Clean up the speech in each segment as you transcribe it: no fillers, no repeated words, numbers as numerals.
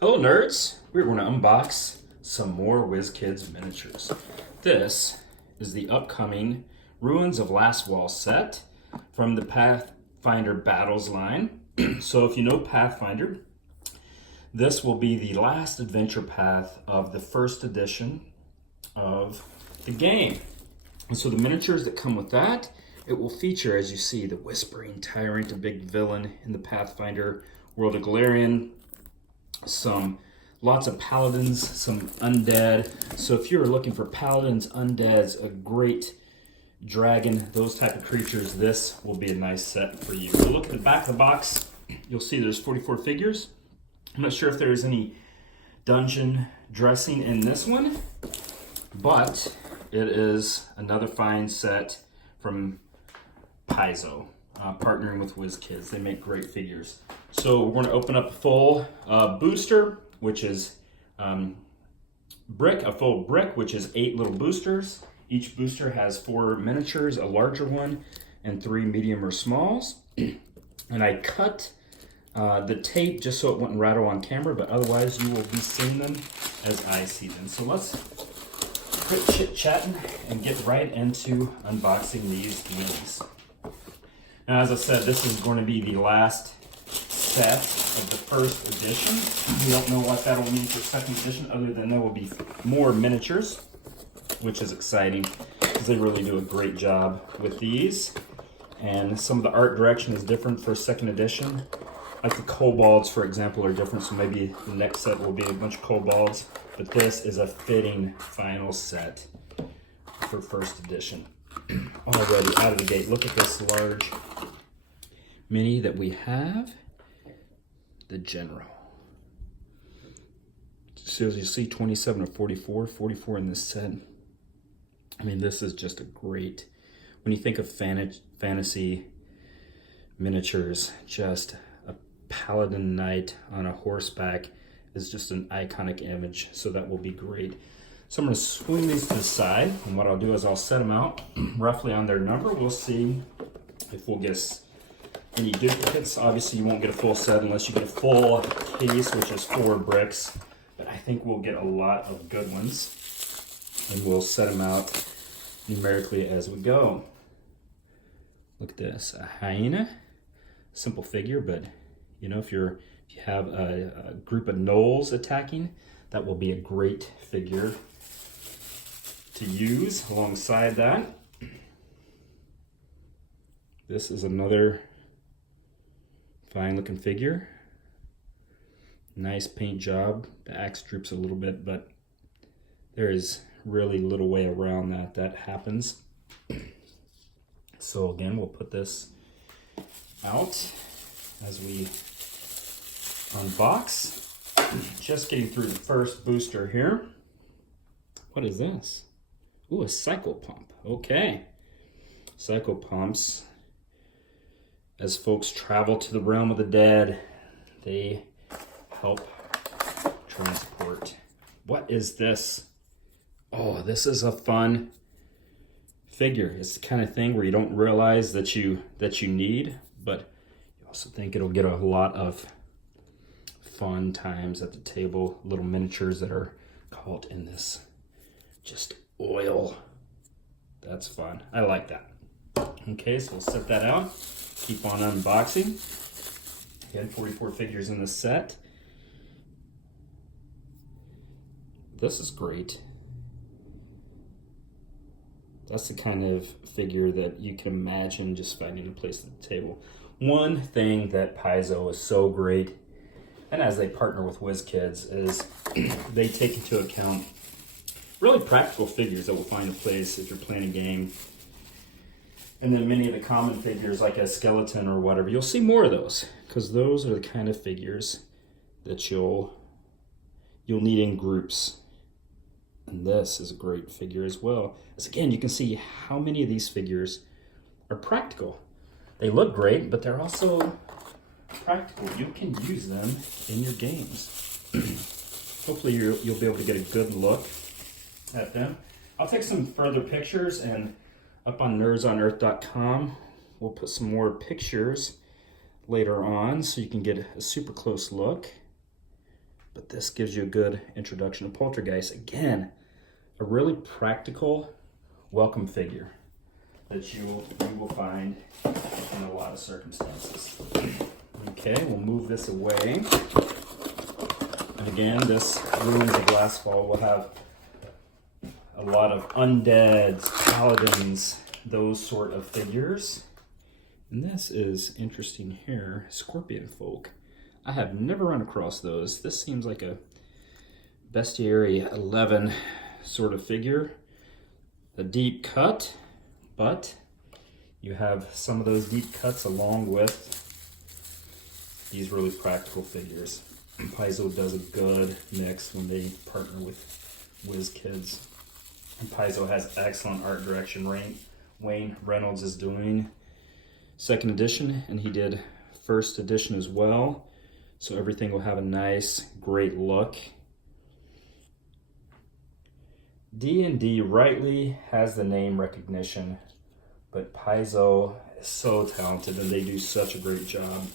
Hello nerds! We're going to unbox some more Wizkids miniatures. This is the upcoming Ruins of Lastwall set from the Pathfinder Battles line. So if you know Pathfinder, this will be the last adventure path of the first edition of the game. And so the miniatures that come with that, it will feature, as you see, the Whispering Tyrant, a big villain in the Pathfinder world of Galarian, lots of paladins, some undead. So if you're looking for paladins, undeads, a great dragon, those type of creatures, this will be a nice set for you. So look at the back of the box, you'll see there's 44 figures. I'm not sure if there's any dungeon dressing in this one, but it is another fine set from Paizo, partnering with Wizkids. They make great figures. So we're going to open up a full booster, which is a full brick, which is 8 little boosters. Each booster has 4 miniatures, a larger one, and 3 medium or smalls. And I cut the tape just so it wouldn't rattle on camera, but otherwise you will be seeing them as I see them. So let's quit chit-chatting and get right into unboxing these games. Now, as I said, this is going to be the last set of the first edition. We don't know what that'll mean for second edition, other than there will be more miniatures, which is exciting because they really do a great job with these. And some of the art direction is different for second edition. Like the kobolds, for example, are different, so maybe the next set will be a bunch of kobolds. But this is a fitting final set for first edition. Already out of the gate, look at this large mini that we have. The General. So as you see, 27 of 44, 44 in this set. I mean, this is just a great, when you think of fantasy miniatures, just a paladin knight on a horseback is just an iconic image, so that will be great. So I'm going to swing these to the side, and what I'll do is I'll set them out roughly on their number. We'll see if we'll get any duplicates. Obviously you won't get a full set unless you get a full case, which is 4 bricks, but I think we'll get a lot of good ones, and we'll set them out numerically as we go. Look at this, a hyena, simple figure, but you know, if you have a group of gnolls attacking, that will be a great figure to use alongside that. This is another fine looking figure. Nice paint job. The axe droops a little bit, but there is really little way around that. That happens. So again, we'll put this out as we unbox. Just getting through the first booster here. What is this? Ooh, a Psychopomp. Okay. Psychopomps, as folks travel to the realm of the dead, they help transport. What is this? Oh, this is a fun figure. It's the kind of thing where you don't realize that you need, but you also think it'll get a lot of fun times at the table. Little miniatures that are caught in this just oil. That's fun. I like that. Okay, so we'll set that out. Keep on unboxing. Again, 44 figures in the set. This is great. That's the kind of figure that you can imagine just finding a place at the table. One thing that Paizo is so great, and as they partner with Wizkids, is they take into account really practical figures that will find a place if you're playing a game. And then many of the common figures, like a skeleton or whatever, you'll see more of those, because those are the kind of figures that you'll need in groups. And this is a great figure as well. As again, you can see how many of these figures are practical. They look great, but they're also practical. You can use them in your games. Hopefully you'll be able to get a good look at them. I'll take some further pictures, and up on nerdsonearth.com we'll put some more pictures later on so you can get a super close look But this gives you a good introduction to Poltergeist. Again, a really practical, welcome figure that you will find in a lot of circumstances. Okay, we'll move this away. And again, this Ruins of Lastwall will have a lot of undeads, paladins, those sort of figures. And this is interesting here, Scorpion Folk. I have never run across those. This seems like a Bestiary 11 sort of figure. A deep cut, but you have some of those deep cuts along with these really practical figures. Paizo does a good mix when they partner with Wizkids. And Paizo has excellent art direction. Wayne Reynolds is doing second edition, and he did first edition as well. So everything will have a nice, great look. D&D rightly has the name recognition, but Paizo is so talented and they do such a great job.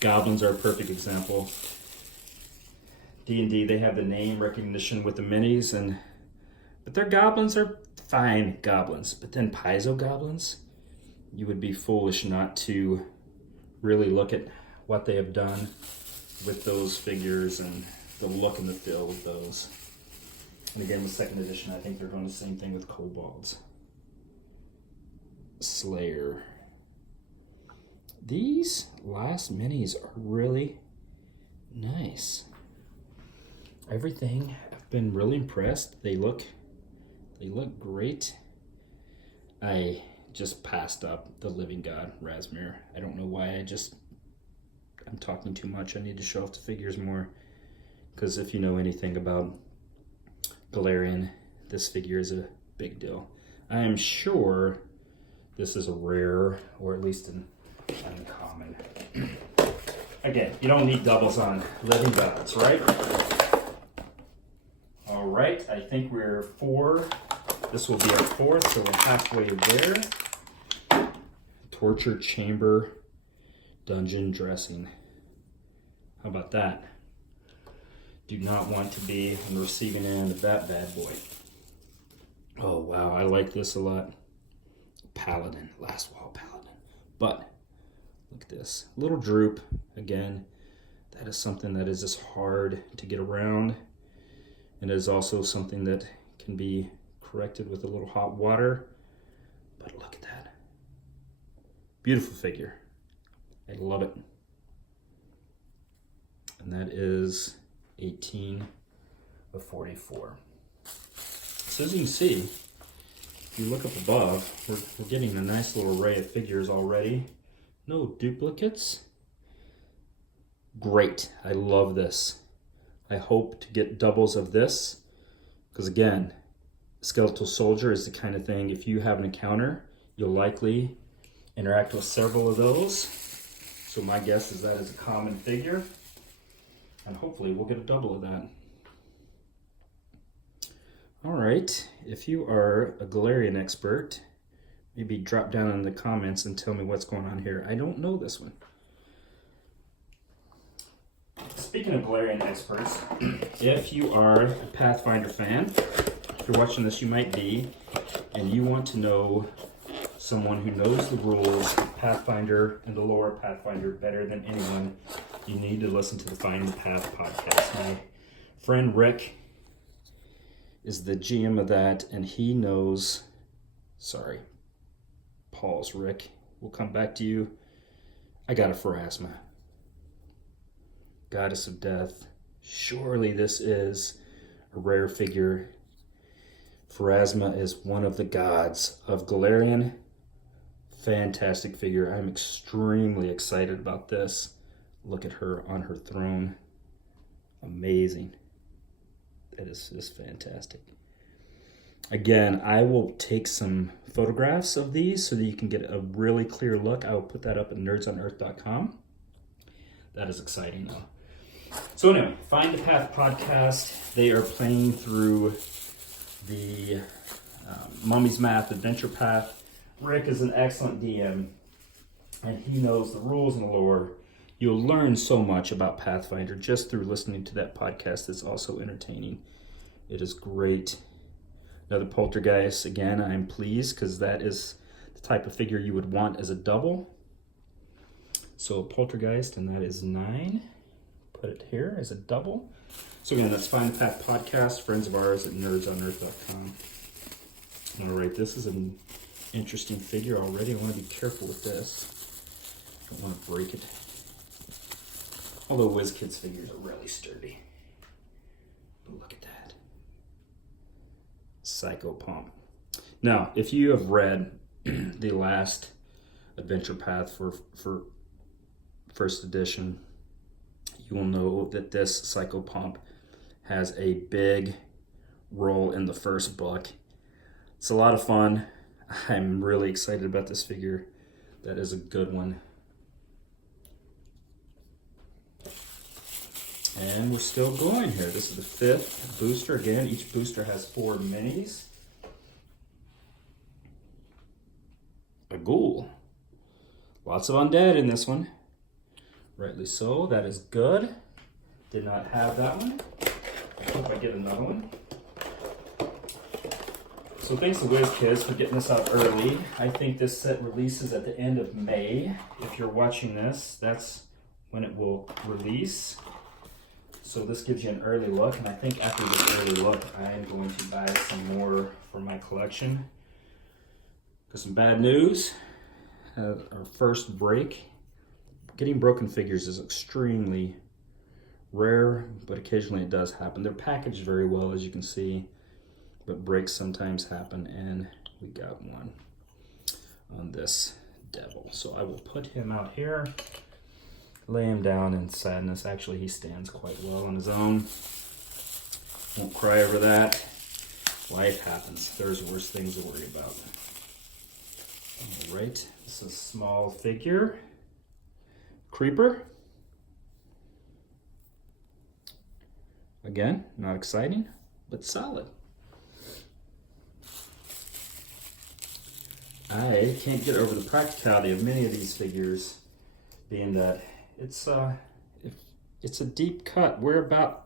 Goblins are a perfect example. D&D, they have the name recognition with the minis, but their goblins are fine goblins. But then Paizo goblins, you would be foolish not to really look at what they have done with those figures and the look and the feel of those. And again, with second edition, I think they're doing the same thing with kobolds. Slayer. These last minis are really nice. Everything, I've been really impressed. They look great. I just passed up the Living God Razmir. I don't know why. I'm talking too much. I need to show off the figures more. Because if you know anything about Galarian, this figure is a big deal. I am sure this is a rare, or at least an uncommon. Again, you don't need doubles on Living Gods, right? All right, I think we're 4. This will be our 4th, so we're halfway there. Torture Chamber Dungeon Dressing. How about that? Do not want to be on the receiving end of that bad boy. Oh, wow, I like this a lot. Paladin, Lastwall Paladin. But, look at this. Little droop, again. That is something that is just hard to get around. And it is also something that can be corrected with a little hot water. But look at that. Beautiful figure. I love it. And that is 18 of 44. So as you can see, if you look up above, we're getting a nice little array of figures already. No duplicates. Great. I love this. I hope to get doubles of this, because again, Skeletal Soldier is the kind of thing, if you have an encounter, you'll likely interact with several of those. So my guess is that is a common figure, and hopefully we'll get a double of that. All right, if you are a Galarian expert, maybe drop down in the comments and tell me what's going on here. I don't know this one. Speaking of Galarian experts, if you are a Pathfinder fan, if you're watching this, you might be, and you want to know someone who knows the rules of Pathfinder and the lore of Pathfinder better than anyone, you need to listen to the Find the Path podcast. My friend Rick is the GM of that, and he knows, sorry, Paul's Rick. We'll come back to you. I got a Pharasma. Goddess of Death. Surely this is a rare figure. Pharasma is one of the gods of Galarian. Fantastic figure. I'm extremely excited about this. Look at her on her throne. Amazing. That is just fantastic. Again, I will take some photographs of these so that you can get a really clear look. I will put that up at nerdsonearth.com. That is exciting though. So anyway, Find the Path podcast. They are playing through the Mummy's Math Adventure Path. Rick is an excellent DM, and he knows the rules and the lore You'll learn so much about Pathfinder just through listening to that podcast. It's also entertaining. It is great. Another Poltergeist. Again, I'm pleased because that is the type of figure you would want as a double. So Poltergeist, and that is 9. Put it here as a double. So again, that's Find the Path Podcast, friends of ours at nerdsonearth.com. All right, this is an interesting figure already. I want to be careful with this. I don't want to break it. Although Wizkids figures are really sturdy. But look at that. Psychopomp. Now, if you have read the last Adventure Path for first edition, you will know that this Psychopomp has a big role in the first book. It's a lot of fun. I'm really excited about this figure. That is a good one. And we're still going here. This is the 5th booster. Again, each booster has 4 minis. A ghoul. Lots of undead in this one. Rightly so. That is good. Did not have that one. I hope I get another one. So thanks to Wizkids for getting this out early. I think this set releases at the end of May. If you're watching this, that's when it will release. So this gives you an early look, and I think after this early look, I am going to buy some more for my collection. Got some bad news. Our first break. Getting broken figures is extremely rare, but occasionally it does happen. They're packaged very well, as you can see, but breaks sometimes happen, and we got one on this devil. So I will put him out here. Lay him down in sadness. Actually, he stands quite well on his own. Won't cry over that. Life happens. There's worse things to worry about. All right, this is a small figure. Creeper. Again, not exciting, but solid. I can't get over the practicality of many of these figures, being that it's a deep cut. We're about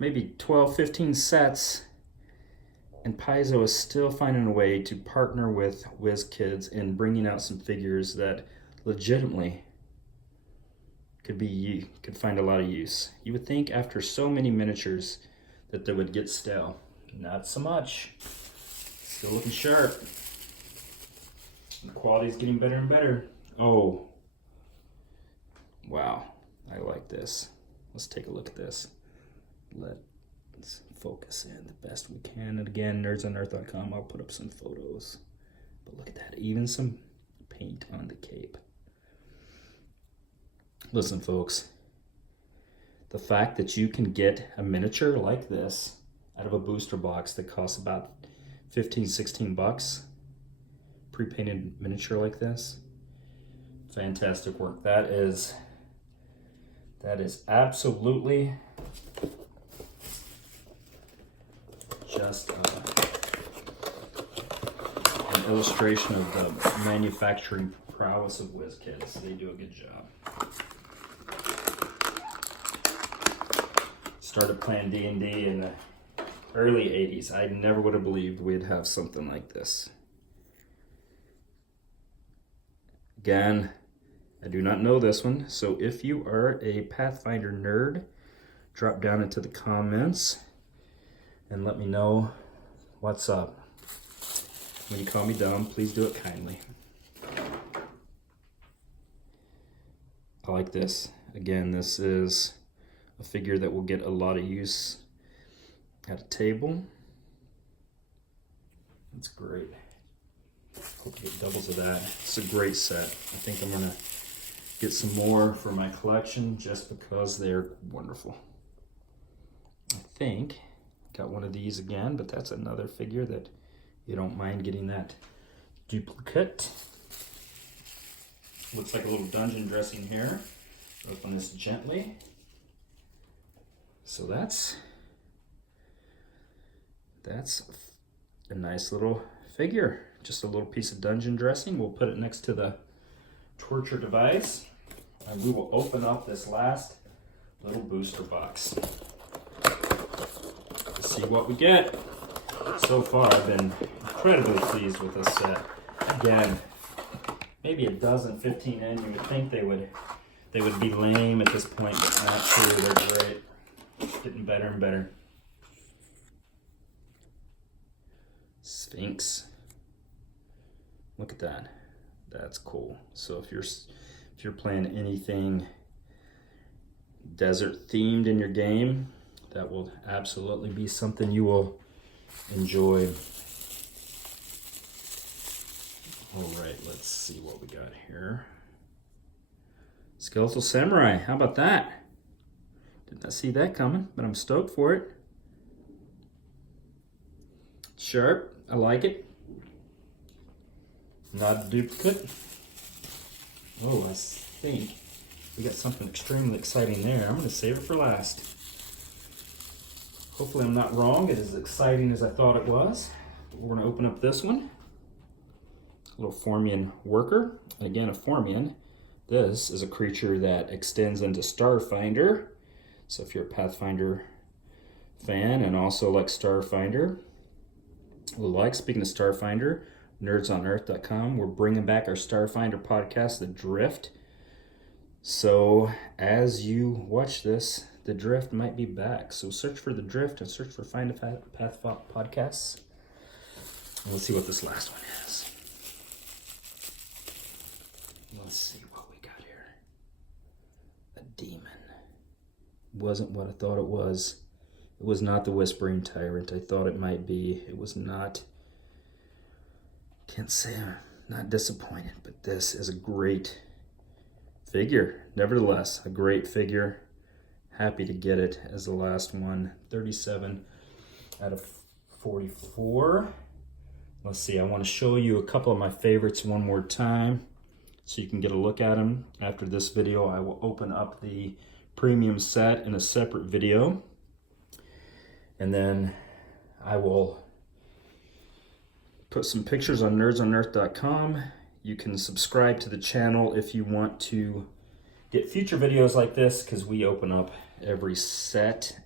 maybe 12, 15 sets, and Paizo is still finding a way to partner with Wizkids in bringing out some figures that legitimately could find a lot of use. You would think after so many miniatures that they would get stale. Not so much. Still looking sharp. The quality's getting better and better. Oh. Wow, I like this. Let's take a look at this. Let's focus in the best we can. And again, nerdsonearth.com, I'll put up some photos. But look at that, even some paint on the cape. Listen, folks, the fact that you can get a miniature like this out of a booster box that costs about 15, 16 bucks, pre-painted miniature like this, fantastic work. That is absolutely just an illustration of the manufacturing prowess of Wizkids. They do a good job. Started playing D&D in the early 80s. I never would have believed we'd have something like this. Again, I do not know this one, so if you are a Pathfinder nerd, drop down into the comments and let me know what's up. When you call me dumb, please do it kindly. I like this. Again, this is a figure that will get a lot of use at a table. That's great. Hope you get doubles of that. It's a great set. I think I'm gonna get some more for my collection just because they're wonderful. I think got one of these again, but that's another figure that you don't mind getting that duplicate. Looks like a little dungeon dressing here. Open this gently. So that's a nice little figure. Just a little piece of dungeon dressing. We'll put it next to the torture device. and we will open up this last little booster box to see what we get. So far, I've been incredibly pleased with this set. Again, maybe a dozen, 15 in. You would think they would be lame at this point, but not true. They're great. Getting better and better. Sphinx. Look at that. That's cool. So if you're playing anything desert themed in your game, that will absolutely be something you will enjoy. All right, let's see what we got here. Skeletal Samurai, how about that? Did not see that coming, but I'm stoked for it. Sharp, I like it. Not a duplicate. Oh, I think we got something extremely exciting there. I'm going to save it for last. Hopefully I'm not wrong. It is as exciting as I thought it was. We're going to open up this one. A little Formian worker. And again, a Formian. This is a creature that extends into Starfinder. So if you're a Pathfinder fan and also like Starfinder, speaking of Starfinder, nerdsonearth.com, we're bringing back our Starfinder podcast, The Drift. So as you watch this, The Drift might be back. So search for The Drift and search for Find a Path podcasts. And let's see what this last one is. Let's see what we got here. A demon. Wasn't what I thought it was. It was not the Whispering Tyrant I thought it might be. It was not. Can't say I'm not disappointed, but this is a great figure. Nevertheless, a great figure. Happy to get it as the last one. 37 out of 44. Let's see, I want to show you a couple of my favorites one more time so you can get a look at them. After this video, I will open up the premium set in a separate video. And then I will put some pictures on nerdsonearth.com. You can subscribe to the channel if you want to get future videos like this, because we open up every set,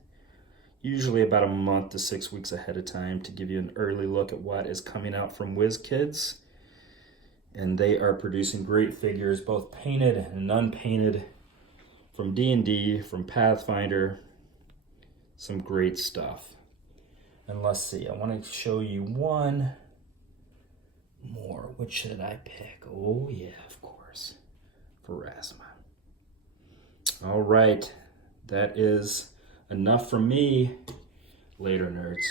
usually about a month to 6 weeks ahead of time, to give you an early look at what is coming out from Wizkids. And they are producing great figures, both painted and unpainted, from D&D, from Pathfinder. Some great stuff. And let's see, I want to show you one more. Which should I pick? Oh yeah, of course, Pharasma. All right, that is enough from me. Later, nerds.